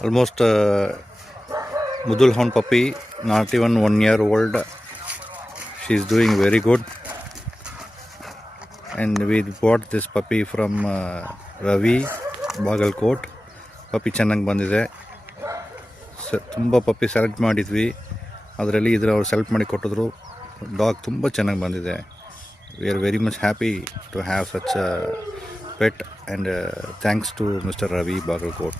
Almost Mudul Hound puppy, not even 1 year old. She's doing very good. And we bought this puppy from Ravi, Bagalkot. Puppy ಚೆನ್ನಾಗಿ ಬಂದಿದೆ. ತುಂಬ ಪಪ್ಪಿ select ಮಾಡಿದ್ವಿ, ಅದರಲ್ಲಿ ಇದ್ರ ಅವ್ರು select ಮಾಡಿ ಕೊಟ್ಟಿದ್ರು. ಡಾಗ್ ತುಂಬ ಚೆನ್ನಾಗಿ ಬಂದಿದೆ. We are very much happy to have such a pet, and thanks to Mr. Ravi Bagalkot.